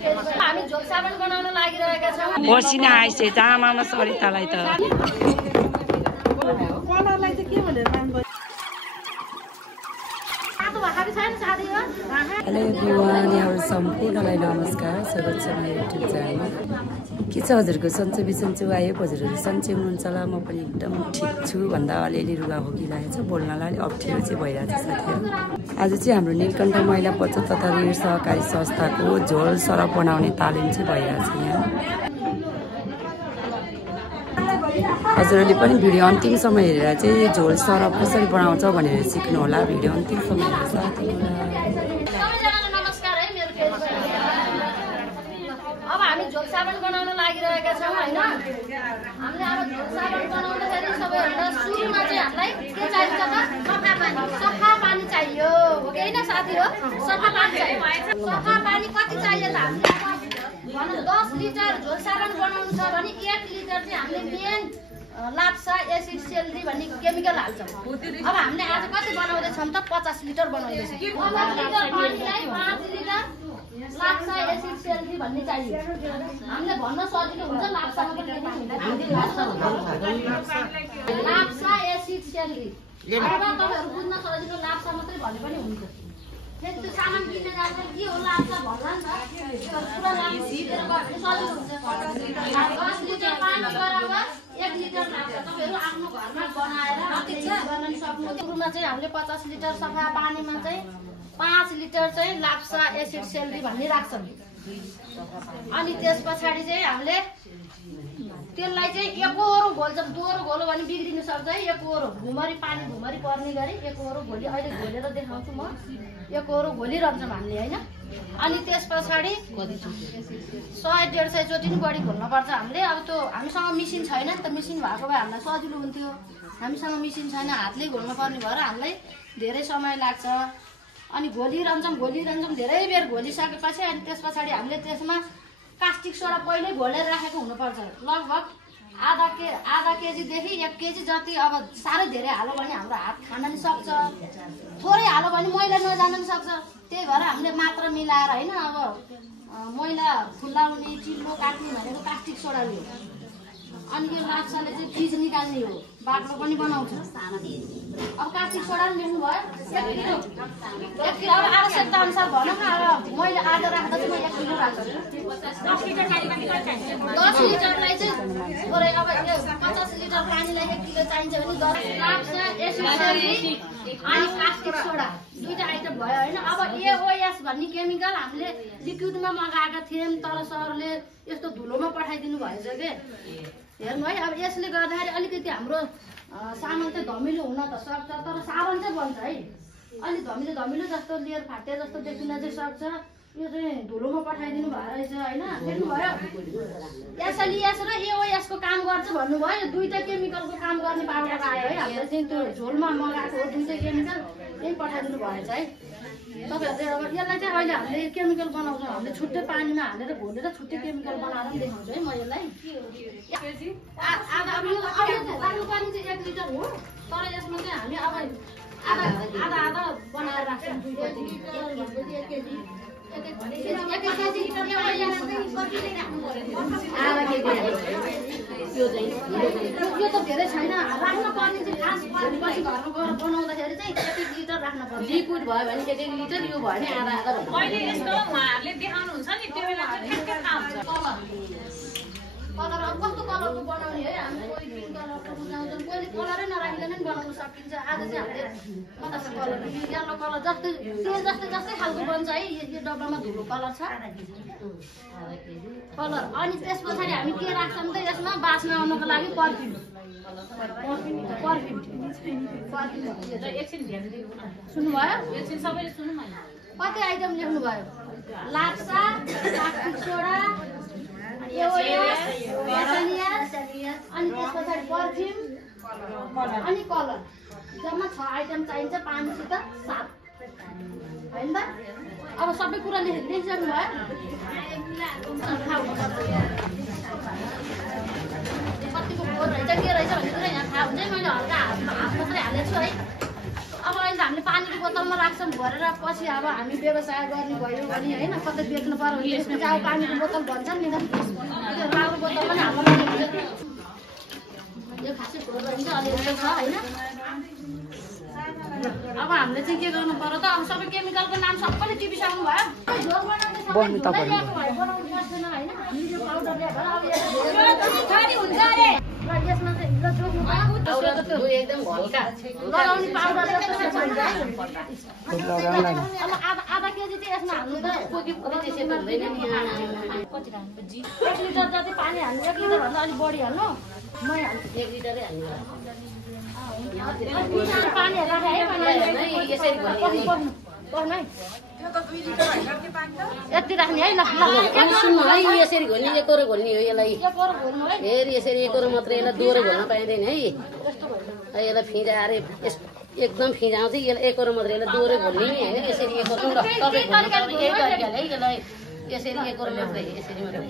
हामी झोल साबुन बनाउन लागिरहेका छौं। पसिना आइसे जामामा सरितालाई त कलरलाई चाहिँ के भनेर नाम गर्छ? हेलो एभ्रिवान, यहाँहरू सम्पूर्णलाई नमस्कार, स्वागत छ मेरो युट्युब च्यानलमा। के छ हजुरको सन्चो बिसन्चो आयो? हजुरहरू सन्चै हुनुहुन्छ होला? म पनि एकदम ठिक छु भन्दा अलिअलि रुगाखोकी लागेको छ, बोल्नलाई अलिक अप्ठ्यारो चाहिँ भइरहेको छ साथीहरू। आज चाहिँ हाम्रो नीलकण्ठ महिला बचत तथा ऋण सहकारी संस्थाको झोल सरफ बनाउने तालिम चाहिँ भइरहेको छ यहाँ। हजुरहरूले पनि भिडियो अन्तिमसम्म हेरेर चाहिँ झोल सरफ कसरी बनाउँछ भनेर सिक्नु होला। भिडियो अन्तिमसम्म हेरेर साथ अब हामी झोल साबुन बनाउन लागिरहेका छौं हैन। हामीले अब झोल साबुन बनाउँदाखेरि सबैभन्दा सुरुमा चाहिँ हामीलाई के चाहिन्छ त? सफा पानी चाहियो, हो कि हैन साथी हो? सफा पानी चाहियो। सफा पानी कति चाहियो त? हामीले 10 लिटर झोल साबुन बनाउनु छ भने 1 लिटर चाहिँ हामीले मेन लाप्सा एसिड सेलरी भन्ने केमिकल हाल्छौं। अब हामीले आज कति बनाउँदै छौं त? 50 लिटर बनाउँदै छौं। 50 लिटर पानीलाई 5 लिटर लाप्सा एसिड सेलरी भन्ने चाहियो। हामीले भन्न सजिलो हुन्छ, लाप्सा मात्र लेख्नु हुँदैन। लाप्सा एसिड सेलरी अब तपाईहरु बुझ्न सजिलो लाप्सा मात्रै भने पनि हुन्छ। त्यो सामान किन्न जान्छ के हो लाप्सा भन्ला नि त, पुरा लाप्सा लिएर गर्ने सजिलो हुन्छ। 10 लिटर पानी बराबर 1 लिटर लाप्सा तपाईहरु आफ्नो घरमा बनाएर बनाउन सक्नुहुन्छ। सुरुमा चाहिँ हामीले 50 लिटर सफा पानीमा चाहिँ 5 लिटर चाहिँ लाप्सा एसिड सेलरी भन्ने राख्छौं। अनि त्यसपछि चाहिँ हामीले त्यसलाई चाहिँ एकहोरो घोल्छौं। दोहोरो घोलो भने बिग्रिन सक्छ है। एकहोरो घुमरी पानी घुमरी पर्ने गरी एकहोरो घोली अहिले घोलेर देखाउँछु म। एकहोरो घोलिरहन्छौं हामीले हैन। अनि त्यसपछि 100-150 चोटि नि बढी घोल्न पर्छ हामीले। अब त्यो हामीसँग मेसिन छैन नि त, मेसिन भएको भए हामीलाई सजिलो हुन्थ्यो। हामीसँग मेसिन छैन, हातले घोल्न पर्ने भएर हामीलाई धेरै समय लाग्छ। अनि घोलिरहन्छौं धेरै बेर घोलिसकेपछि अनि त्यसपछि हामीले त्यसमा कास्टिक सोडा पहिल्यै घोलेर राखेको हुनुपर्छ। लगभग आधा केजी देखि 1 केजी जति। अब साह्रै धेरै हाल्यो भने हाम्रो हात खान नि सक्छ, थोरै हाल्यो भने मैला नजान नि सक्छ। त्यही भएर हामीले मात्रा मिलाएर हैन। अब मैला फुलाउने चिल्लो काट्ने भनेको कास्टिक सोडा लियो। अनि यो लाप्साले चाहिँ फिज निकाल्ने हो, बाक्लो पनि बनाउँछ। अब कास्टिक सोडा नि लिनु भयो 1 किलो। 1 किलो अब आवश्यकता अनुसार भनौँ न। अब मैले आधा राख्दा चाहिँ म 1 किलो राख्छु। 10 लिटरलाई चाहिँ पुरै अब 50 लिटर पानीलाई 1 किलो चाहिन्छ भने 10 लाप्सा एसिड सेलरी अनि कास्टिक सोडा दुईटा आइटम भयो हैन। अब एओएस भन्ने केमिकल हामीले लिक्विडमा मगाएका थियौं, तर सरले यस्तो धुलोमा पठाइदिनु भएछ के। हेर्नु है, अब यसले गर्दाखेरि अलिकति हाम्रो सामान चाहिँ धमिलो हुन त सक्छ, तर साबुन चाहिँ बन्छ है। अलि धमिलो जस्तो लेयर फाटे जस्तो देखिन चाहिँ सक्छ। यो चाहिँ धुलोमा पठाइदिनु भयो रहेछ हैन। देख्नुभयो, एसएलएस र एओएस को काम गर्छ भन्नुभयो। दुईटा केमिकलको काम गर्ने पाउडर आयो है। हामीले चाहिँ त्यो झोलमा मगाएको हो दुईटा केमिकल, यही पठाइदिनु भएछ है। तपाईहरुले अब यसलाई चाहिँ अहिले हामीले केमिकल बनाउँछौं। हामीले छुट्टै पानीमा हालेर घोलेर छुट्टै केमिकल बनाएर पनि देखाउँछु है म यसलाई। आधा पानी चाहिँ 1 लिटर हो, तर यसमा चाहिँ हामी अब आधा बनाएर राख्छौं। 2 केजी 1 केजी यो त धेरै छैन। राख्न पर्ने चाहिँ खास पछि घरमा गएर बनाउँदाखेरि चाहिँ 1 लिटर राख्न पर्छ। लिक्विड भयो भने 1 लिटर, यो भयो भने आधा भयो। अहिले यस्तो उहाँहरूले देखाउनुहुन्छ नि, त्यो बेला चाहिँ ठ्याक्कै थाहा हुन्छ। कलर अब कस्तो कलरको बनाउने है। हामी कोही ग्रीन कलरको बनाउँछौँ, कोही कलरै नराखिकन पनि बनाउन सकिन्छ। आज चाहिँ हामीले बतासे कलर, येलो कलर जस्तै जस्तै खालको बन्छ है। यो डब्बामा धुलो कलर छ कलर। अनि त्यसपछि हामी के राख्छौँ त यसमा बास्ना आउनको लागि पर्फ्युम। एकछिन ध्यान दिनु न, सुन्नुभयो? एकछिन सबैले सुनौँ न। कति आइटम लेख्नुभयो? लाप्सा, कास्टिक सोडा, एओएस, अनि त्यसपछि पर्फ्युम अनि कलर। जम्मा 6 आइटम चाहिन्छ, पानीसित 7 हैन त। अब सबै कुरा लेखिसक्नु भयो। कतिको फोहोर रहेछ के रहेछ भन्ने कुरा यहाँ थाहा हुन्छ। मैले हल्का हात मात्रै हालेको छु है। अब अहिले हामीले पानीको बोतलमा राख्छौँ भरेर पछि अब हामी व्यवसाय गर्ने भयो भने होइन कतै बेच्नु पर्यो भने त्यसमा चाहिँ अब पानीको बोतल भन्छ नि त त्यो राउको बोतल पनि हाम्रो यो खासै ठुलो हुन्छ अलिअलि छ होइन अब हामीले चाहिँ के गर्नु पर्यो त अब सबै केमिकलको नाम सबैले टिपिसक्नु भयो झोल बनाउनु पर्दैन होइन हामीले पाउडर ल्याएर अब हुन्छ अरे यसमा चाहिँ एकदम हल्का लगाउने पाउडर अब आधा केजी चाहिँ यसमा हाल्नु त कोकी त्यसै त हुँदैन नि कति राख्नु 1 लिटर जति पानी हाल्नु 1 लिटर भन्दा अलिक बढी हाल्नु मै हाल्नु 1 लिटरै हाल्नु पानी राखे है यसरी पर्नु है यति राख्ने है ल सुन्नु है यसरी घोल्ने एकरो घोल्ने हो यसलाई फेरि यसरी एकरो मात्रै यसलाई दोहोरो घोल्न पाइँदैन है यसलाई फिजाएर एकदम फिजाउँछ यसलाई एकरो मात्रै यसलाई दोहोरो घोल्ने नि होइन यसरी एकरो तपाईँ यसलाई यसरी एकरो मात्रै यसरी मात्रै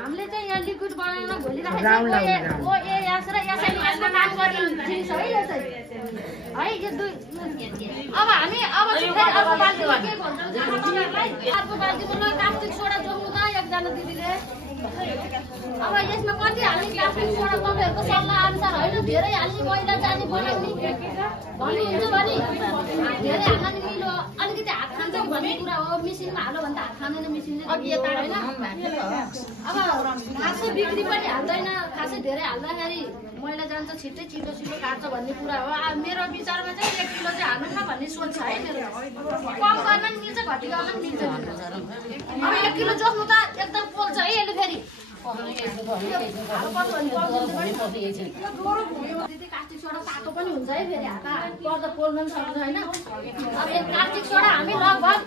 हामीले चाहिँ यहाँ लिक्विड बनाउन घोलिराखेको ए यास र एसएमएसको काम गर्ने जिनिस है यो चाहिँ है यो दुई अब हामी अब अर्को बाल्टीमा के भन्छौँ अर्को बाल्टीमा कास्टिक सोडा जोड्नु त एकजना दिदीले अब यसमा कति हाल्ने कास्टिक सोडा तपाईँहरूको सल्लाह अनुसार होइन धेरै हाल्ने मैला जाने बनाउने भन्नुहुन्छ भने धेरै हाल्न नि मिलो अलिकति हात खान्छ कि भन्ने कुरा हो मिसिनमा हाल्यो भने त हात खाँदैन मिसिनले होइन अब खासै बिक्री पनि हाल्दैन खासै धेरै हाल्दाखेरि मैला जान्छ छिट्टै छिटो काट्छ भन्ने कुरा हो मेरो विचारमा चाहिँ 1 किलो चाहिँ हाल्नु न भन्ने सोच छ है मेरो कम गर्न नि मिल्छ घटी गर्न नि मिल्छ अब 1 किलो जोख्नु त एकदम पोल्छ है यसले फेरि कास्टिक सोडा तातो पनि हुन्छ है फेरि हात पर्दा पोल्न पनि सक्छ होइन अब कास्टिक सोडा हामी लगभग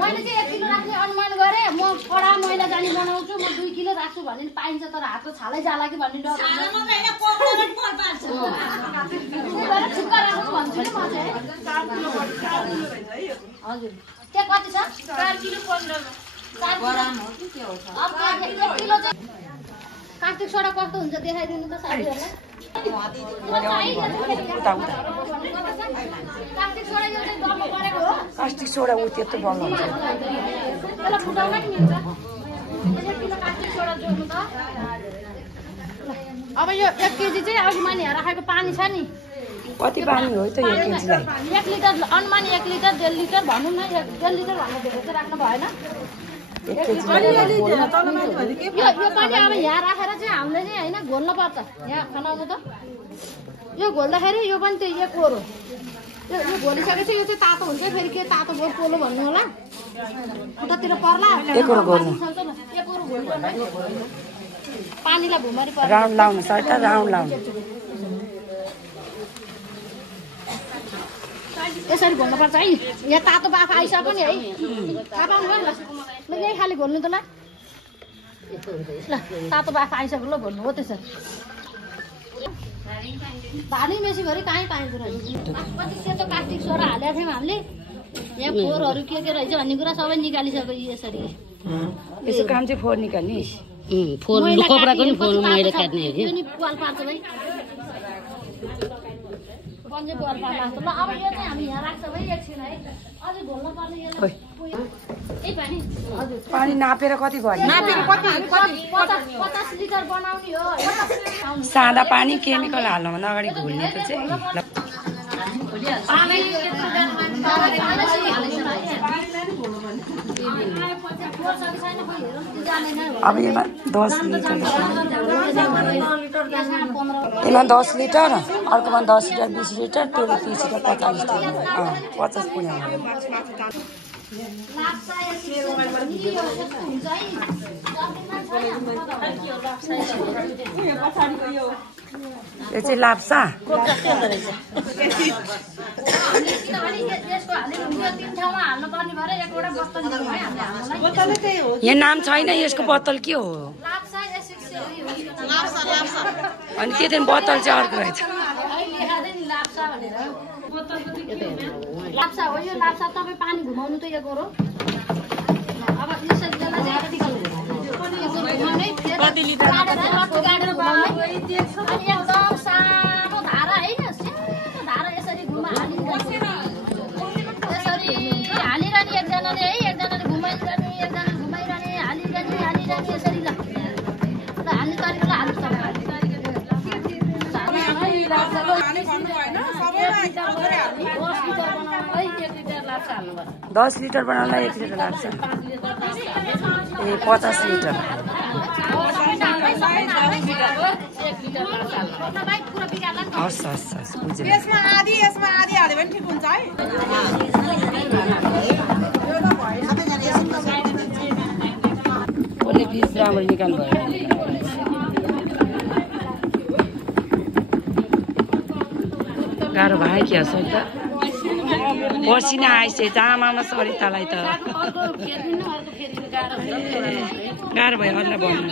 मैले चाहिँ 1 किलो राख्ने अनुमान गरेँ म कडा मैला जाने बनाउँछु म 2 किलो राख्छु भन्ने पाइन्छ तर हातको छालै जाला कि भन्ने डर ठुक्का राख्नु भन्छु नि म चाहिँ हजुर त्यहाँ कति छ 4 किलो 15 कास्टिक सोडा कस्तो हुन्छ देखाइदिनु त साथीहरूलाई कास्टिक सोडा यो चाहिँ दल्नु परेको हो कास्टिक सोडा उ त्यत्रो बल्ल हुन्छ त्यसलाई फुटाउन नि मिल्छ 1 किलो कास्टिक सोडा जोड्नु त अब यो 1 केजी चाहिँ अघि मैले राखेको पानी छ नि कति पानी हो त 1 केजीलाई 1 लिटर अनुमानी 1 लिटर 1.5 लिटर भनौँ न 1.5 लिटर भन्नु धेरै चाहिँ राख्नु भएन यो पनि अब यहाँ राखेर चाहिँ हामीले चाहिँ होइन घोल्नु पर्छ यहाँ खनाउनु त यो घोल्दाखेरि यो पनि चाहिँ एकहोरो यो घोलिसकेपछि यो चाहिँ तातो हुन्छ फेरि के तातो भयो पोलो भन्नु होला उतातिर पर्ला एकहोरो घोल्नु पानीलाई भुमरी पर्छ राउन्ड लाउनु सर्ट राउन्ड लाउनु यसरी घोल्नुपर्छ है यहाँ तातो बाफ आइसक्यो नि है थाहा पाउनु भयो ल यही खालि घोल्नु त ल तातो बाफ आइसक्यो ल घोल्नु हो त्यसरी भानी मेसीभरि कहीँ पाइँदैन कति सेतो कास्टिक सोडा हालेको थियौँ हामीले यहाँ फोहोरहरू के रहेछ भन्ने कुरा सबै निकालिसक्यो यसरी यसो काम चाहिँ फोहोर निकाल्ने खोपडाको नि फोहोर मैला काट्ने हो कि पाल पार्छ भाइ पन्जे पाल पार्ला जस्तो ल अब यो चाहिँ हामी यहाँ राख्छौँ है एकछिन है अझै घोल्नु पर्ने यसलाई पानी हजुर पानी नापेर कति भयो 50 लिटर बनाउने हो सादा पानी केमिकल हाल्नुभन्दा अगाडि घोल्नेको चाहिँ अब यसमा 10 लिटर यसमा 10 लिटर अर्कोमा 10 लिटर 20 लिटर त्यो 30 लिटर 40 लिटर 50 पुग्यो यो चाहिँ लाप्सा यहाँ नाम छैन यसको बोतल के हो अनि त्यो बोतल चाहिँ अर्को रहेछ लाप्सा हो यो लाप्सा तपाईँ पानी घुमाउनु त यो गोरो अब एकदम सानो धारा है हाल्नुपर्छ 10 लिटर बनाउनलाई 1 लिटर लाग्छ ए 50 लिटर हस् हस् हस् बुझेँ यसमा आधी हाल्यो भने ठिक हुन्छ है कसले पिस राम्रो निकाल्नु भयो गाह्रो भयो क्या सर त पसिना आइसे जामामा सरितालाई त गाह्रो भयो अल्ल भन्नु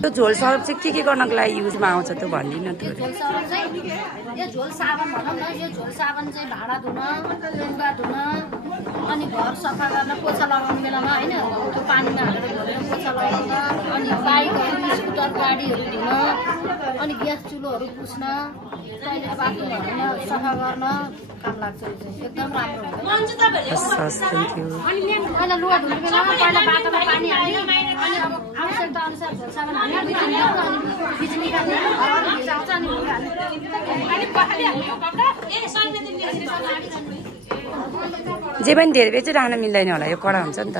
त्यो झोल सर्फ चाहिँ के गर्नको लागि युजमा आउँछ त्यो भनिदिनु त झोल साबुन चाहिँ यो झोल साबुन भनौँ न यो झोल साबुन चाहिँ भाँडा धुन लुगा धुन अनि घर सफा गर्न पोछा लगाउने बेलामा होइन त्यो पानीमा हालेर धोएर पोछा लगाउन अनि बाइकहरू स्कुटर गाडीहरू धुन अनि ग्यास चुलोहरू पुस्न टोइलेट बाथरुमहरूमा सफा गर्न काम लाग्छ यो चाहिँ एकदम राम्रो हुन्छ पहिला लुगा धुने बेलामा पहिला बाटोमा पानी हाल्यो अनि अब आवश्यकता अनुसार झोल साबुन हाल्यो अनि बिच निकाल्ने भिजाउँछ अनि लुगा जे पनि धेरै बेर चाहिँ राख्न मिल्दैन होला यो कडा हुन्छ नि त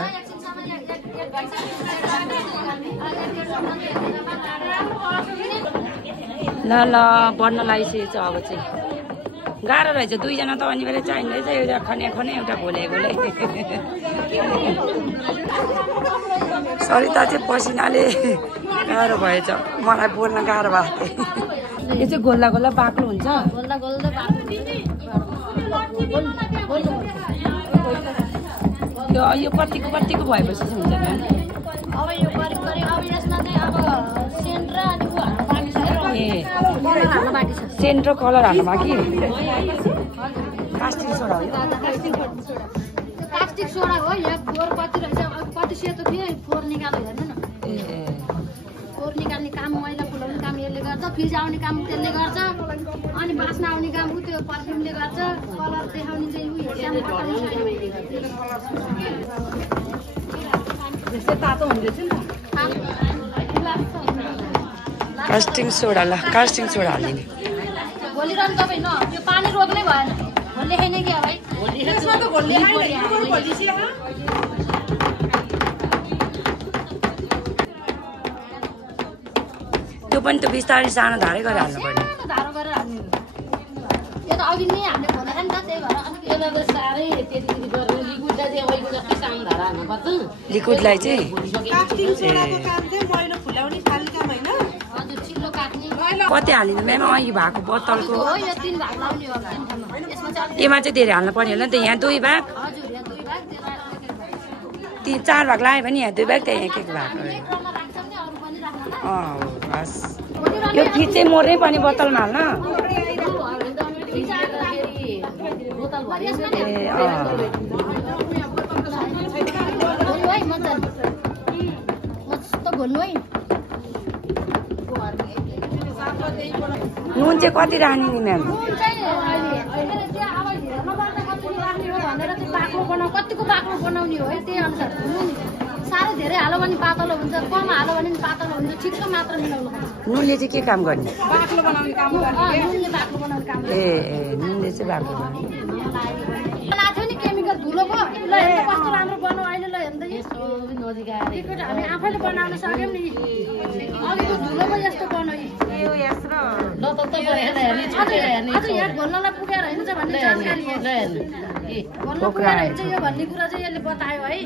ल ल बढ्न लागिसकेको छ अब चाहिँ गाह्रो रहेछ दुईजना त अनि बेला चाहिँदैछ एउटा खने एउटा घोले सरिता चाहिँ पसिनाले गाह्रो भएछ मलाई बोल्न गाह्रो भएको थियो यो चाहिँ गोल्ला बाक्लो हुन्छ यो कतिको भएपछि चाहिँ हुन्छ अब यो करिब अब यसमा चाहिँ अब सेन्ट र अनि ए सेन्ट र कलर हाल्नु बाँकी प्लास्टिक सोडा हो प्लास्टिक सोडा हो यहाँ फोहोर कति रहेछ कति सेतो थियो फोहोर निकाल्यो हेर्नु न फोहोर निकाल्ने काम मैला फुलाउने काम यसले गर्छ फ्रिज आउने काम त्यसले गर्छ अनि बास्ना आउने काम त्यो पर्फ्युमले गर्छ कलर देखाउने चाहिँ तातो हुँदैछ नि कास्टिङ सोडा हालिदिने भोलिरहनु तपाईँ न यो पानी रोक्नै भएन भोलि लेखाइने कि भाइ त्यो पनि त बिस्तारै सानो धारै गरेर हाल्नु पर्ने धारो गरेर हाल्ने यो त अघि नै हामीले खोलेको नि त त्यही भएर अलिक यसलाई त साह्रै त्यति गर्नु लिक्विडलाई चाहिँ अहिलेको जस्तै सानो धारा हाल्नुपर्छ लिक्विडलाई चाहिँ हजुर चिल्लो काट्ने कति हालिदिनु म्याम अघि भएको बोतलको हो यो 3 भाग लाउने हो यसमा चाहिँ यसमा चाहिँ धेरै हाल्नु पर्ने होला नि त यहाँ 2 भाग हजुर यहाँ 2 भाग 4 भाग लाग्यो भने यहाँ 2 भाग त्यहाँ 1 भाग बस यो फिट चाहिँ मोर्नै पर्ने बोतलमा हाल्न नुन चाहिँ कति राख्ने नि म्याम कतिको बाक्लो बनाउने हो है त्यही अनुसार साह्रै धेरै हाल्यो भने पातलो हुन्छ कम हाल्यो भने पातलो हुन्छ ठिकको मात्र मिलाउनु पर्छ नुनले चाहिँ के काम गर्ने बाक्लो बनाउने काम नुनले बाक्लो बनाउने काम ए नुनले चाहिँ बाक्लो बनाउने लाग्थ्यो नि केमिकल धुलो पो ल हेर्नु कस्तो राम्रो बनाऊ अहिले ल हेर्नु टिकट हामी आफैले बनाउन सक्यौँ नि अघिको धुलो पो यस्तो बनाऊ अझ यहाँ घोल्नलाई पुगेर हिँड्छ भन्ने जानकारी घोल्न पुगेर हिँड्छ यो भन्ने कुरा चाहिँ यसले बतायो है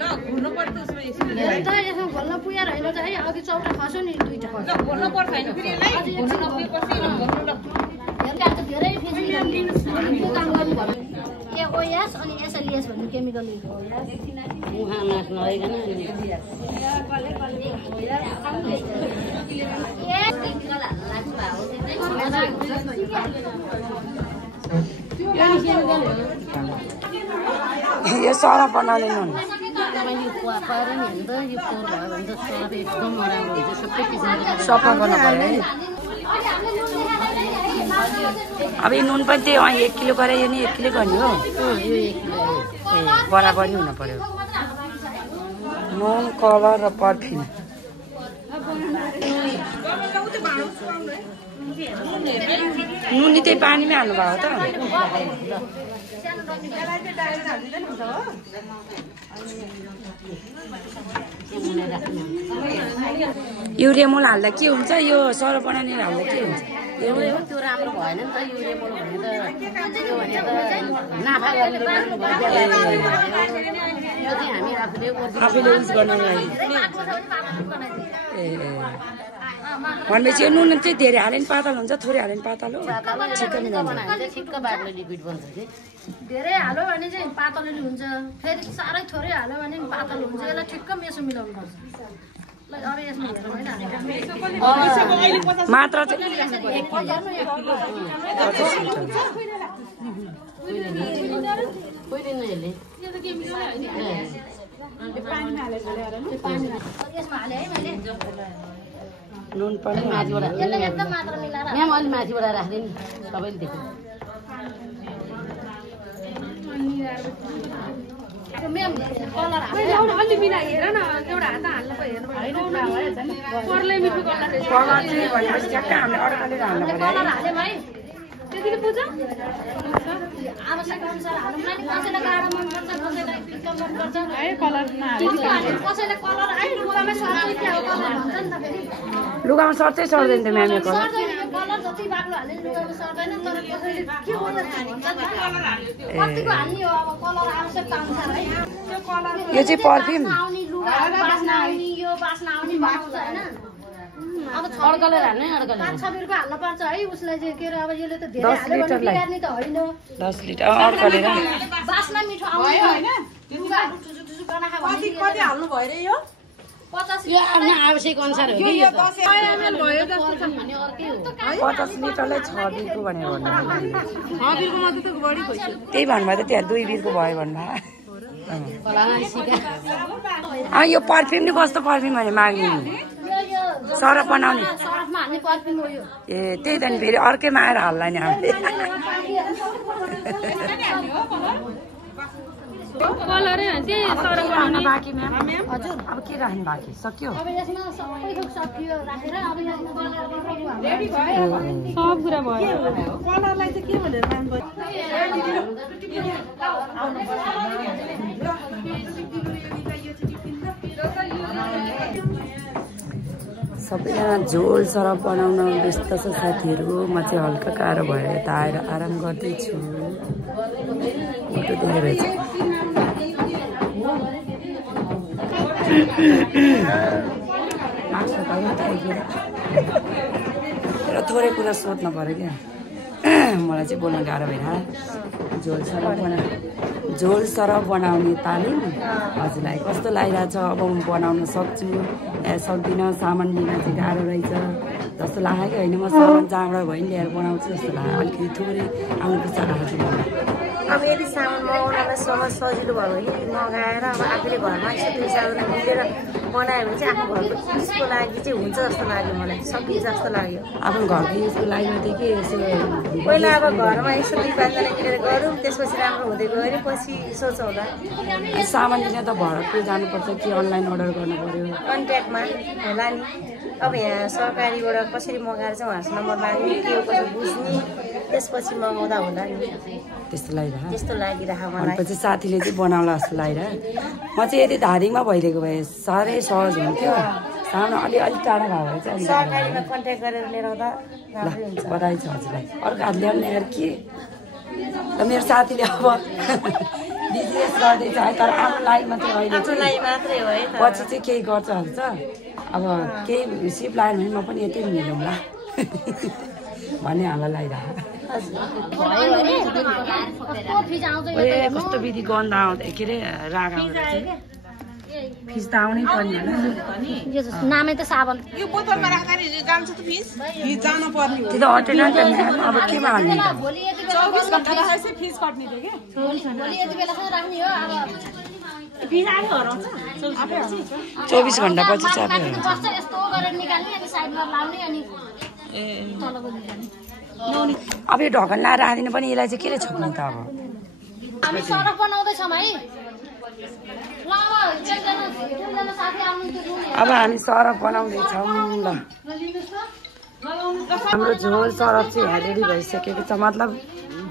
त यसमा घोल्न पुगेर हिँड्नु चाहिँ है अघि चौटा खस्यो नि 2टा धेरै काम गर्नु भयो एओएस अनि एसएलएस भन्ने केमिकल यो सरफ बनाउने नुन सफा गर्नु पर्यो है अब यो नुन पनि त्यही 1 किलो गरेर यो नि 1 किलो गर्ने हो ए बराबरी हुनु पर्यो नुन कलर र पर्फ्युम नुन त्यही पानीमै हाल्नु भएको त युरिया मल हाल्दा के हुन्छ यो सर बनाउने हाल्दा के हुन्छ त्यो राम्रो भएन नि त युरिया मल भने त नाफा गर्ने यो चाहिँ हामी आफूले युज गर्नको लागि भनेपछि यो नुन चाहिँ धेरै हाल्यो भने पातल हुन्छ थोरै हाल्यो भने पातल हो ठिक्क बाटो लिक्विड बन्छ कि धेरै हाल्यो भने चाहिँ पातलो हुन्छ फेरि साह्रै थोरै हाल्यो भने पातलो हुन्छ यसलाई ठिक्क मेसो मिलाउनु पर्छ अब यसमा हेर्नु होइन मात्र नुन पनि माथिबाट एकदम मात्र मिलाएर म्याम अलि माथिबाट राख्दैन सबैले देख्नु अलि मिला हेर न एउटा हात हाल्नु पर्लै मिठो कलर कलर हाल्यो भाइ त्यतिले पुग्छ आवश्यक अनुसार हाल्नु नि कसैलाई गाह्रो मन पर्छ कसैलाई फिक्का मन पर्छ कसैलाई कलर लुगामै सर्दै क्या कलर भन्छ नि त फेरि लुगामा सर्दै सर्दैन त म्याम कलर जति बाक्लो हाल्ने लुगामा सर्दैन तर कसैले के हो कतिको हाल्ने हो अब कलर आवश्यकता अनुसार है त्यो कलर यो चाहिँ पर्फ्युम आउने लुगा बास्ना आउने यो बास्ना आउने बनाउँछ हैन अब अड्कले हाल्ने अड्कले 5-6 बिरको हाल्न पर्छ है उसलाई चाहिँ के अब यसले त धेरै हाल्यो भने बिगार्ने त होइन 10 लिटर अड्कलेर बास्ना मिठो आउने हैन लुगा टुटु बना खा भने कति हाल्नु भयो रे यो 50 यो आफ्नो आवश्यक अनुसार हो कि यो 10 ml भयो जस्तो भने अर्कै हो 50 लिटरलाई 6 बिरको भनेर भन्नु 6 बिरको मात्र त बढी पैसा त्यही भन्नुभयो त त्यहाँ 2 बिरको भयो भन्नुभयो यो पर्फ्युम नि कस्तो पर्फ्युम भने माग्ने सरफ बनाउने सरफमा हाल्ने पर्फ्युम हो यो ए त्यही त नि फेरि अर्कैमा आएर हाल्ला नि हामीले कलरै हुन्छ सरफ बनाउने बाँकी म्याम हजुर अब के राख्नु बाँकी सक्यो अब यसमा सबै थोक सकियो राखेर अब यसमा कलर रेडी भयो सब कुरा भयो कलरलाई चाहिँ के भनेर काम गर्छ सबैजना झोल सरफ बनाउन व्यस्त छ साथीहरू म चाहिँ हल्का गाह्रो भएर यता आएर आराम गर्दैछु फोटो देखेर चाहिँ तर थोरै कुरा सोध्न पऱ्यो क्या मलाई चाहिँ बोल्न गाह्रो भइरहेको झोल सरफ बनाउने तालिम हजुरलाई कस्तो लागिरहेछ अब म बनाउन सक्छु सक्दिनँ सामान लिन चाहिँ गाह्रो रहेछ जस्तो लाग्यो कि होइन म सामान जहाँबाट भयो नि ल्याएर बनाउँछु जस्तो लाग्यो अलिकति थोरै आउनु पिछा आएको छु अब यदि सामान मगाउनलाई सहज सजिलो भयो भने मगाएर अब आफूले घरमा यसो 2-4जना मिलेर बनायो भने चाहिँ आफ्नो घरको युजको लागि चाहिँ हुन्छ जस्तो लाग्यो मलाई सकिन्छ जस्तो लाग्यो आफ्नो घरको युजको लागि मात्रै के यसो पहिला अब घरमा यसो 2-5जना मिलेर गरौँ त्यसपछि राम्रो हुँदै गयो पछि सोचौँ होला सामान लिन त भरतपुर जानुपर्छ कि अनलाइन अर्डर गर्नु पर्यो कन्ट्याक्टमा होला नि अब यहाँ सरकारीबाट कसरी मगाएर चाहिँ उहाँहरूको नम्बर माग्ने के हो कसो बुझ्ने त्यसपछि मगाउँदा होला नि त्यस्तो लागिरहेको त्यस्तो लागिरहेको मलाई भनेपछि साथीले चाहिँ बनाउला जस्तो लागिरहेको म चाहिँ यदि धादिङमा भइदिएको भए साह्रै सहज हुन्थ्यो सामान अलिक टाढा भयो भने चाहिँ सरकारीमा कन्ट्याक्ट गरेर लिएर आउँदा राम्रै हुन्छ बधाई छ हजुरलाई अर्को हात ल्याउने यार के त मेरो साथीले अब बिजनेस गर्दैछ है तर आफ्नो लागि मात्रै अहिले आफ्नो लागि मात्रै हो है पछि चाहिँ केही गर्छ भन्छ अब केही सिप लाग्यो भने म पनि यतै मिलौँला भन्ने हाल्न लागिरहेको कस्तो विधि गन्ध आउँदै के अरे राग आउँदा चाहिँ फिस त आउनै पर्ने यो नामै त साबन यो बोतलमा राख्दाखेरि जान्छ त फिस जानु पर्ने त्यो त हटेन नि त म्याम अब केमा हाल्ने त भोलि यति बेला 24 घण्टा राखेपछि फिस कट्ने थियो के भोलि यति बेलासम्म राख्ने हो अब फिस आफै हराउँछ 24 घण्टा पछि चापे बस्छ यस्तो गरेर निकाल्ने अनि साइडमा लाउने अनि तलको निकाल्ने अब यो ढकन लाएर राखिदिनु पनि यसलाई चाहिँ केले छोप्ने त अब हामी सरफ बनाउँदैछौँ है अब हामी सरफ बनाउँदैछौँ ल हाम्रो झोल सरफ चाहिँ यहाँ रेडी भइसकेको छ मतलब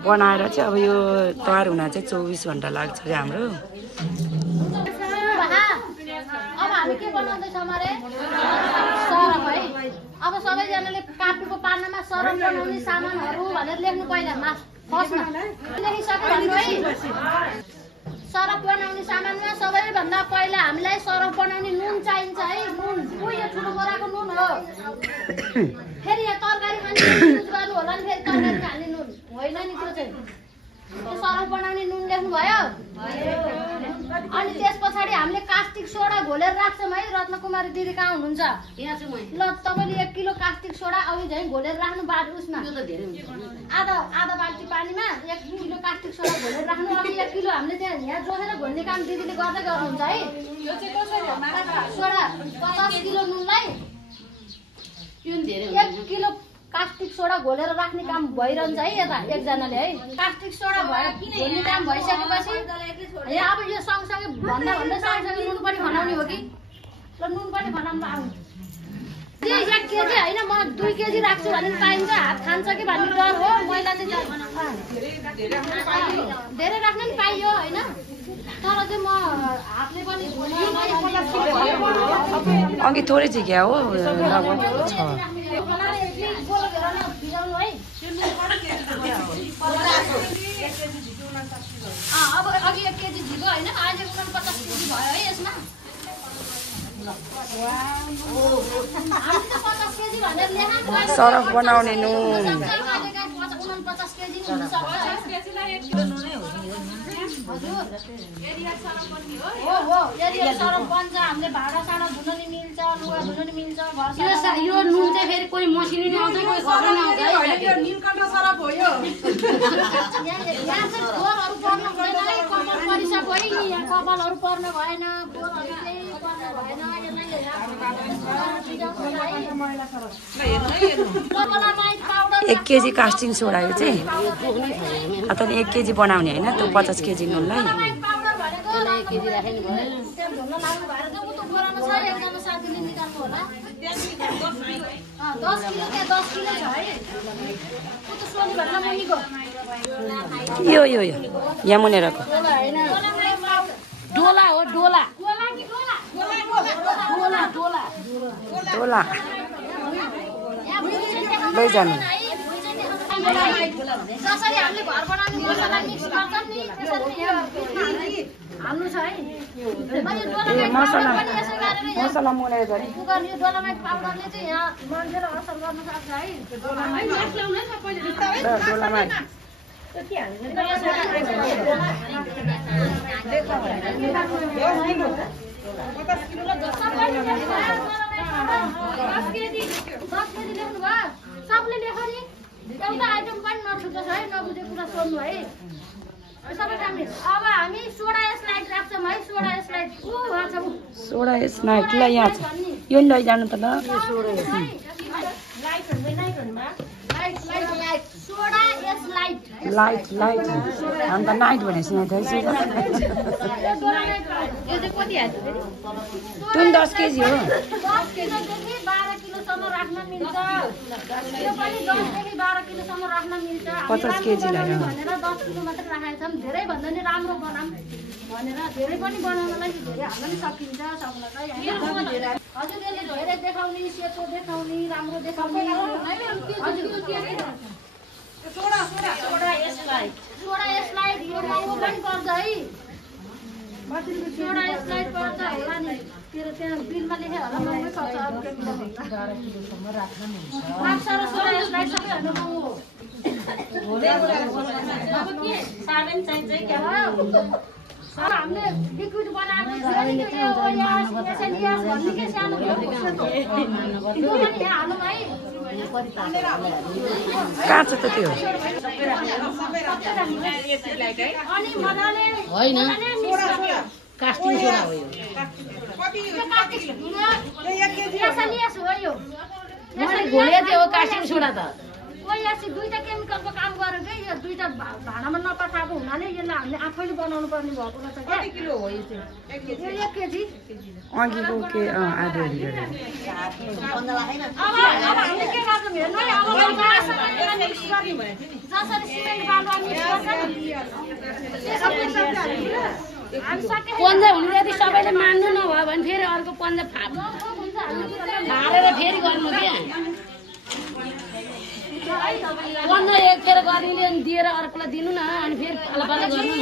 बनाएर चाहिँ अब यो तयार हुन चाहिँ 24 घण्टा लाग्छ अरे हाम्रो अब हामी के बनाउँदैछौँ अरे सरफ है अब सबैजनाले कापीको पानामा सरफ बनाउने सामानहरू भनेर लेख्नु पहिला फर्स्टमा लेखिसक्यो भन्नु है सरफ बनाउने सामानमा सबैभन्दा पहिला हामीलाई सरफ बनाउने नुन चाहिन्छ है नुन यो ठुलो बोराको नुन हो फेरि यहाँ तरकारीमा युज गर्नु होला नि फेरि तरकारीमा हाल्ने नुन होइन नि त्यो चाहिँ त्यो सरफ बनाउने नुन लेख्नु भयो अनि त्यस पछाडि हामीले कास्टिक सोडा घोलेर राख्छौँ है रत्नकुमारी दिदी कहाँ हुनुहुन्छ ल तपाईँले 1 किलो कास्टिक सोडा अघि झैँ घोलेर राख्नु बाटो उसमा आधा बाल्टी पानीमा 1 किलो कास्टिक सोडा घोलेर राख्नु अनि 1 किलो हामीले त्यहाँ यहाँ जोसेर घोल्ने काम दिदीले गर्दै गर्नुहुन्छ है सोडा 50 किलो नुनलाई 1 किलो कास्टिक सोडा घोलेर राख्ने काम भइरहन्छ है यता एकजनाले है कास्टिक सोडा भयो घोल्ने काम भइसकेपछि अब यो सँगसँगै भन्दा सँगसँगै नुन पनि खनाउने हो कि ल नुन पनि खनाउनु आउनु 1 केजी होइन म 2 केजी राख्छु भने पाइन्छ हात खान्छ कि भन्ने डर हो मैला चाहिँ धेरै राख्न नि पाइयो होइन तर चाहिँ म हातले पनि अघि थोरै झिक्या हो अब अघि 1 केजी झिको होइन आज 49 केजी भयो है यसमा सरफ बनाउने नुन 49 केजी सरफ बन्छ हामीले भाँडा साँडा धुन नि मिल्छ लुगा धुन नि मिल्छ यो नुन चाहिँ फेरि कोही मसिनो नि आउँछ कोही घरमा नि आउँछ यो नीलकण्ठ सरफ हो यो यहाँ चाहिँ खोरहरू पर्नु भएन है कपाल परिसक्यो है यहाँ कपालहरू पर्न भएन खोरहरू केही पर्न भएन 1 केजी कास्टिङ सोडा यो चाहिँ अथवा 1 केजी बनाउने होइन त्यो 50 केजी नुनलाई 1 केजी राख्नु भयो 10 किलो यो यहाँ मुनेरको डोला हो डोला लैजानु जसरी हामीले घर बनाउने मसला मिक्स गर्छौँ नि त्यसरी हाल्नु छ है मसला मुनेर गरे यो डोलामाइट पाउडरले चाहिँ यहाँ मान्छेलाई असर गर्न सक्छ है डोलामाइट सबले लेख्नु नि एउटा आइटम पनि नछुटोस् है नबुझे कुरा सोध्नु है सबै काम अब हामी सोडा स्लाइड राख्छौँ है सोडा स्लाइड सोडा स्लाइड ल यहाँ छ यो लैजानु त ल लाइट अन्त नाइट भनेपछि यहाँ थाहा तुन 10 केजी हो 10 किलोदेखि 12 किलोसम्म राख्न मिल्छ यो पनि 10 देखि 12 किलोसम्म राख्न मिल्छ 50 केजी भनेर 10 किलो मात्र राखेका छौँ धेरै भन्दा नि राम्रो बनाऊँ भनेर धेरै पनि बनाउनलाई धेरै हाल्न नि सकिन्छ सक्नलाई हजुर यसले धेरै देखाउने सेतो देखाउने राम्रो देखाउने सोडा स्लाइड यो महँगो पनि पर्छ है सोडा स्लाइड पर्छ होला नि तेरो त्यहाँ बिलमा लेखे होला महँगै पर्छ लाग्छ र सोडा स्लाइड सबैभन्दा महँगो सर हामीले लिक्विड बनाएको भन्ने के सानो हालौँ है कहाँ छ त त्यो अनि मजाले होइन कास्टिङ सोडा हो यो यो मैले घोले थियो कास्टिङ सोडा त ओएससी दुईटा केमिकलको काम गरेर के यो दुईटा भाँडामा नपठाएको हुनाले यसलाई हामीले आफैले बनाउनु पर्ने भएको रहेछ क्या। कति किलो हो यो चाहिँ? 1 केजी। अघिको के आधो गरेर अब हामीले के गर्छौँ हेर्नु है, अब मजासँग मिक्स गर्ने भयो। जसरी सिमेन्ट बालुवा मिक्स गर्छ नि पन्जा हुनु यदि सबैले मान्नु नभयो भने फेरि अर्को पन्जा फालेर फेरि गर्नु क्या। पन्जा एकखेर गर्नेले दिएर अर्कोलाई दिनु न अनि फेरि पाला गर्नु न।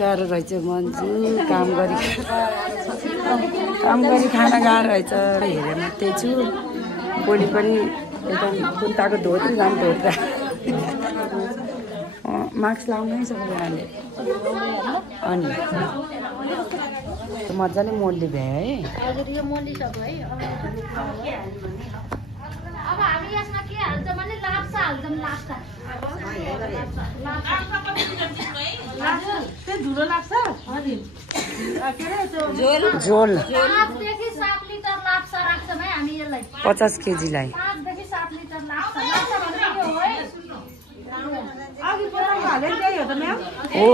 गाह्रो रहेछ मन्जु काम गरी खान गाह्रो रहेछ। हेरेर मात्रै छु भोलि पनि एकदम कुर्ताको धोत्री झन् धोत्रा मास्क लाउनै सबैजनाले। अनि मजाले मोल्ली भ्यायो है। हजुर यो मोलिसक्यो है। अब हामी यसमा के हाल्छौँ भने लाप्सा हाल्छौँ। लाप्सा धुलो लाग्छ झोल 5 देखि 7 लिटर लाप्सा राख्छौँ है हामी यसलाई। 50 केजीलाई 5 देखि 7 लिटर लाप्सा। लाप्सा भनेको यो हो है। अघि पकाएको हालेर त्यही हो त म्याम। हो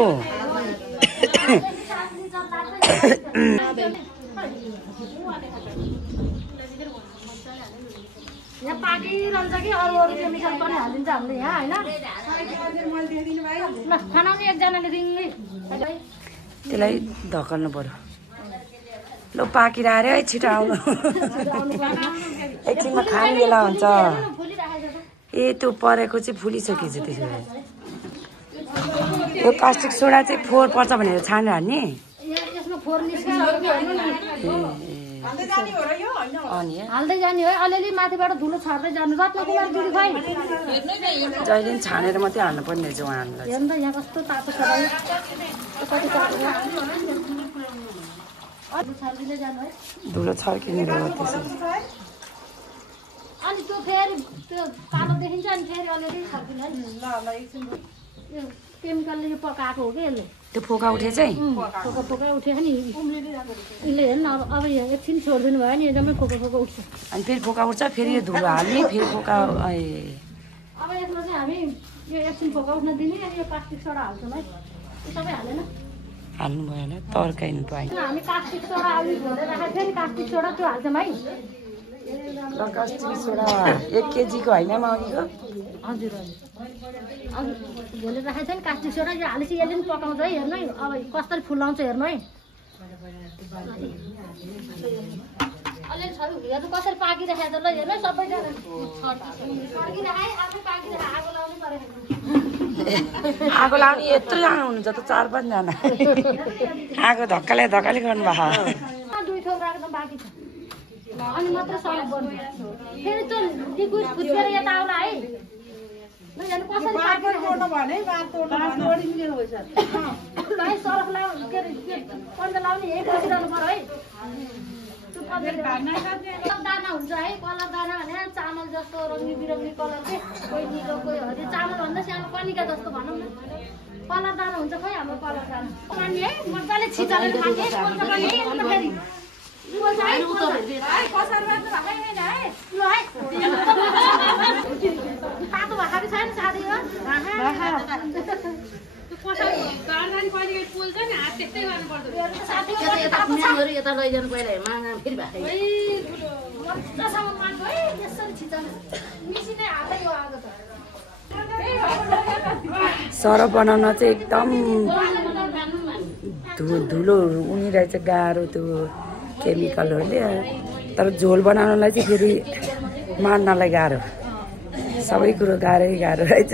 7 लिटर लाग्छ। यहाँ पाकिरहन्छ कि अरू केमिकल पनि हालिदिन्छ हामीले यहाँ होइन। ल खानाउने एकजनाले दिने त्यसलाई धकाल्नु पर्यो। ल पाकिरहेर है छिटो आउनु एकछिनमा खाने बेला हुन्छ। ए त्यो परेको चाहिँ फुलिसकेछ त्यसो भए। यो प्लास्टिक सोडा चाहिँ फोहोर पर्छ भनेर छानेर हाल्ने। यसमा फोहोर निस्किसक्यो हेर्नु न। हाल्दै जाने हो अलिअलि माथिबाट धुलो छर्दै जानु। रत्नकुमार दिदी खै जहिले पनि छानेर मात्रै हाल्नु पर्ने रहेछ उहाँहरूलाई। हेर्नु त यहाँ कस्तो तातो छ कति तातो छर्दिँदै जानु है। धुलो छर्किने रहेछ त्यसरी। अनि त्यो फेरि त्यो कालो देखिन्छ अनि फेरि अलिअलि छर्किनु है। ल एकछिन यो केमिकलले यो पकाएको हो कि यसले। त्यो फोका उठे चाहिँ फोका उठेछ नि यसले। हेर्नु अब यो एकछिन छोडिदिनु भयो नि एकदमै फोका उठ्छ। अनि फेरि फोका उठ्छ फेरि यो धुलो हाल्ने फेरि फोका। अब यसमा चाहिँ हामी यो एकछिन फोका उठ्न दिने अनि यो प्लास्टिक सोडा हाल्छौँ है। यो सबै हालेन हाल्नु भएन तर्काइनु पाएन। हामी कास्टिक सोडा अलि घोलेर राखेर फेरि कास्टिक सोडा त्यो हाल्छौँ है। ल कास्टिक सोडा 1 केजीको होइन अघिको। हजुर हजुर घोलेर राखेको छ नि कास्टिक सोडा। यो हालेपछि यसले पनि पकाउँछ है। हेर्नु है अब कसरी फुलाउँछ हेर्नु है। अलिअलि छ यहाँ त कसरी पाकिराखेको छ ल हेर्नु है सबैजना पाकिराखे आफै पाकिरहेको आगो लाउनु पऱ्यो। आगो लाउने यत्रो जना हुनुहुन्छ त 4-5 जना। आगो धक्काले गर्नुभएको। 2 थोक राख्दा बाँकी छ अनि मात्र सर्भ गर्नु। फेरि त्यो लिक्विड फुटेर यता आउला है। हेर्नु कसरी पाकिरहेको भाइ सरफ लाउनु के अरे पन्जा लाउने यही बसिरहनु पर्यो है। दाना हुन्छ है। कलर दाना भने चामल जस्तो रङ्गी बिरङ्गी कलर के कोही निलो कोही हरियो। चामलभन्दा सानो कनिका जस्तो भनौँ न कलर दाना हुन्छ खै हाम्रो कलर दाना मान्ने है। मजाले छिचालेर मान्ने फेरि तातो भाका छैन साथी हो। यता लैजानु पहिला मागा फेरि भाइ सरफ बनाउन चाहिँ एकदम धुलो उनिरहेछ गाह्रो त्यो केमिकलहरूले। तर झोल बनाउनलाई चाहिँ फेरि मार्नलाई गाह्रो। सबै कुरो गाह्रो रहेछ।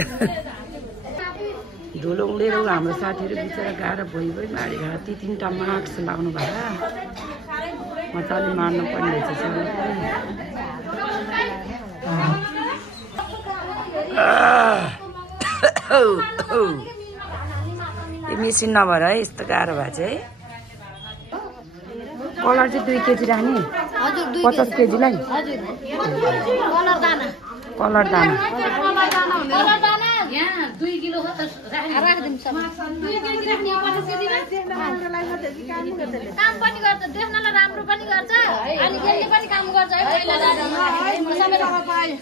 धुलो उडेर हाम्रो साथीहरू बिचरा गाह्रो भइ मारेर 3-3टा मास्क लाउनु भयो। मजाले मार्नु पर्ने रहेछ सबै। यो मेसिन नभएर है यस्तो गाह्रो भएको छ है। कलर चाहिँ 2 केजी राख्ने 50 केजीलाई। कलर दाना कलर दाना यहाँ 2 किलो हो त राखिदिनु सब 2 केजी राख्ने 50 केजीमा काम पनि गर्छ देख्नलाई राम्रो पनि गर्छ अनि यसले पनि काम गर्छ है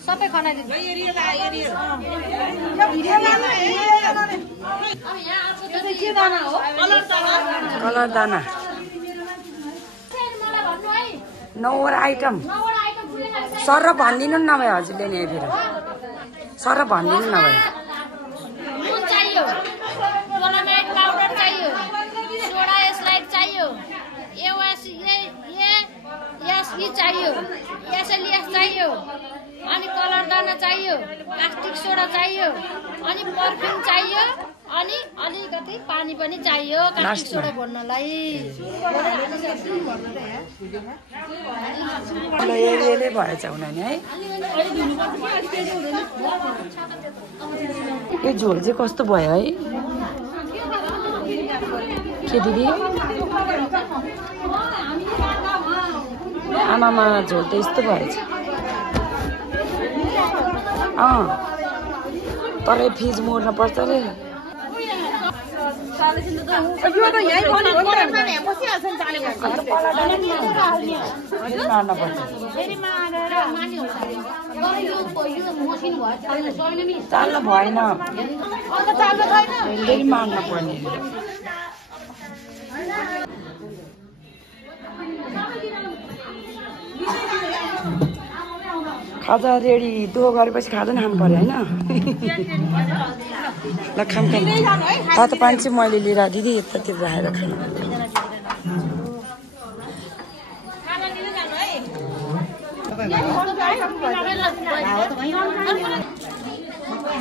सबै खनाइदिनु अब यहाँ आउँछ के दाना हो कलर दाना 9वटा आइटम सर भनिदिनु न नभए हजुरले नि फेरि सर भनिदिनु न भए नुन चाहियो डोलोमाइट पाउडर चाहियो सोडा स्लाइड चाहियो एसई चाहियो एसएलएस चाहियो अनि कलर दाना चाहियो प्लास्टिक सोडा चाहियो अनि परफ्युम चाहियो अनि अलिकति पानी पनि चाहियो प्लास्टिक सोडा भर्नलाई यसले भएछ उनीहरूले है यो झोल चाहिँ कस्तो भयो है के दिदी आमामा झोल त यस्तो भएछ तरै फिज मोड्न पर्छ रे चाल्न भएन मार्न पर्ने खाजा रेडी दुःख गरेपछि खाजा नि खानु पर्यो होइन ल खाम तातो पानी चाहिँ मैले लिएर दिदी यतातिर राखेर खानु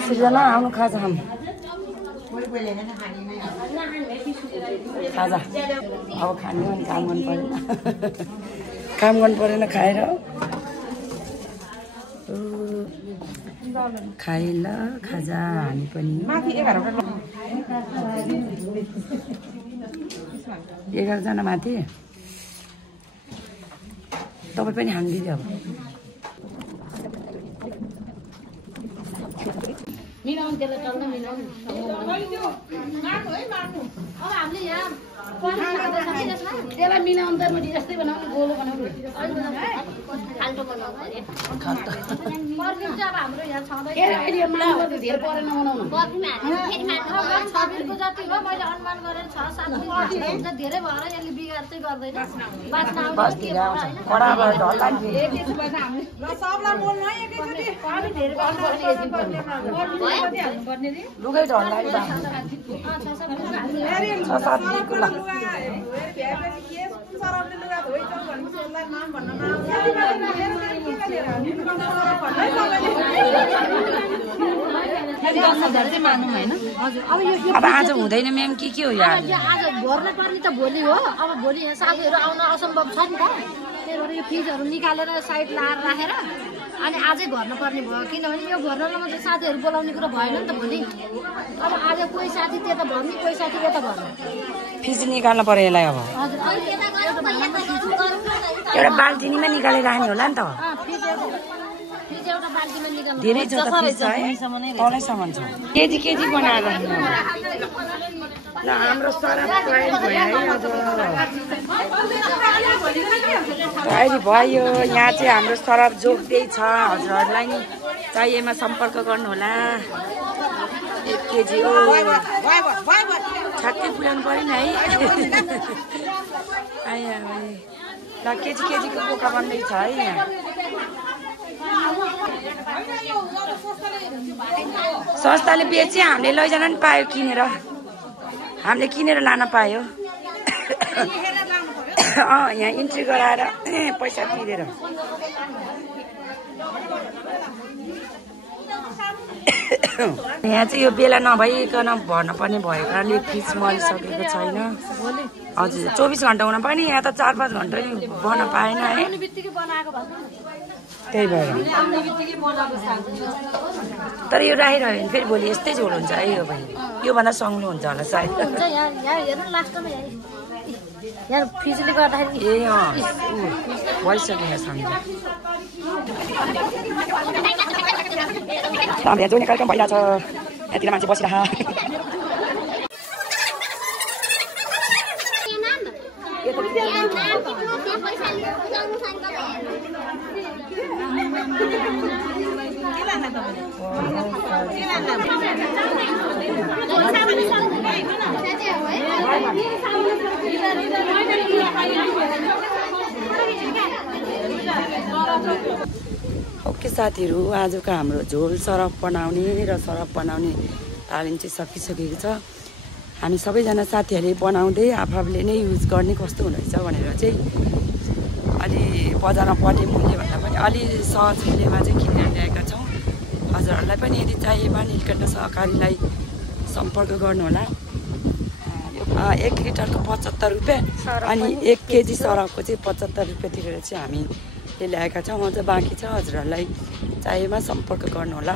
सृजना आउनु खाजा खाम खाजा अब खाने अनि काम गर्नु परेन काम गर्नु परेन खाएर खाए ल खाजा हामी पनि 11 जना माथि तपाईँ पनि हान्दिदी अब मिलाउनु त्यसलाई चल्न मिलाउनु अब हामीले यहाँ त्यसलाई मिलाउनु त यस्तै बनाउनु गोलो बनाउनु खाल्टो बनाउनु पर्फ्युम चाहिँ अब हाम्रो यहाँ छँदैन धेरै परेन बनाउनु छबिरको जति हो मैले अनुमान गरेर 6-7 हुन्छ धेरै भएर यसले बिगार चाहिँ गर्दैन बाँच्न लुगै ढल्ला 6-7 दिनको ल अब आज हुँदैन म्याम के हो यहाँ आज भर्न पर्ने त भोलि हो अब भोलि यहाँ साथीहरू आउन असम्भव छ नि त त्यही भएर यो फ्रिजहरू निकालेर साइड लाएर राखेर अनि आजै भर्न पर्ने भयो किनभने यो भर्नलाई मात्रै साथीहरू बोलाउने कुरा भएन नि त भोलि अब आज कोही साथी त्यता भर्ने कोही साथी यता भर्ने फिज निकाल्न पर्यो यसलाई अब एउटा बाल्टिनीमा निकालेर राख्ने होला नि त धेरै छ त फिज छ है तलैसम्म छ केजी बनाएर राख्नु ल हाम्रो सरफ तयारी भयो है अब तयारी भयो यहाँ चाहिँ हाम्रो सरफ जोख्दैछ हजुरहरूलाई नि चाहिएमा सम्पर्क गर्नुहोला 1 केजी छात्ती पुर्याउनु पऱ्यो नि है आया ल केजीको बोका बन्दैछ है यहाँ संस्थाले बेची हामीले लैजान नि पायो किनेर हामीले किनेर लान पायो यहाँ इन्ट्री गराएर पैसा तिरेर यहाँ चाहिँ यो बेला नभइकन भर्न पर्ने भएको कारणले फिज मरिसकेको छैन हजुर 24 घन्टा हुन पनि यहाँ त 4-5 घन्टा नि बन्न पाएन है त्यही भएर तर यो राखिरह्यो भने फेरि भोलि यस्तै झोल हुन्छ है यो पनि योभन्दा सङ्लो हुन्छ होला सायद ए भइसक्यो सम्झ जोड्ने कार्यक्रम भइरहेछ यतिखेर मान्छे बसिरह ओके साथीहरू आजको हाम्रो झोल सरफ बनाउने र सरफ बनाउने तालिम चाहिँ सकिसकेको छ हामी सबैजना साथीहरूले बनाउँदै आफूले नै युज गर्ने कस्तो हुँदैछ भनेर चाहिँ अलि बजारमा पटे मूल्य भन्दा पनि अलि सहज मूल्यमा चाहिँ किनेर ल्याएका छौँ हजुरहरूलाई पनि यदि चाहिएमा नीलकण्ठ सहकारीलाई सम्पर्क गर्नुहोला 1 लिटरको 75 रुपियाँ अनि 1 केजी सरफको चाहिँ 75 रुपियाँ तिरेर चाहिँ हामीले ल्याएका छौँ अझ बाँकी छ हजुरहरूलाई चाहिएमा सम्पर्क गर्नुहोला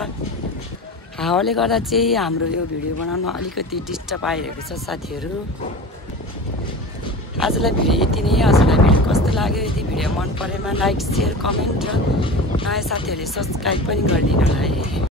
हावाले गर्दा चाहिँ हाम्रो यो भिडियो बनाउन अलिकति डिस्टर्ब आइरहेको छ साथीहरू आजलाई भिडियो यति नै हजुरलाई भिडियो कस्तो लाग्यो यदि भिडियो मन परेमा लाइक शेयर कमेन्ट र नयाँ साथीहरूले सब्सक्राइब पनि गरिदिनु होला है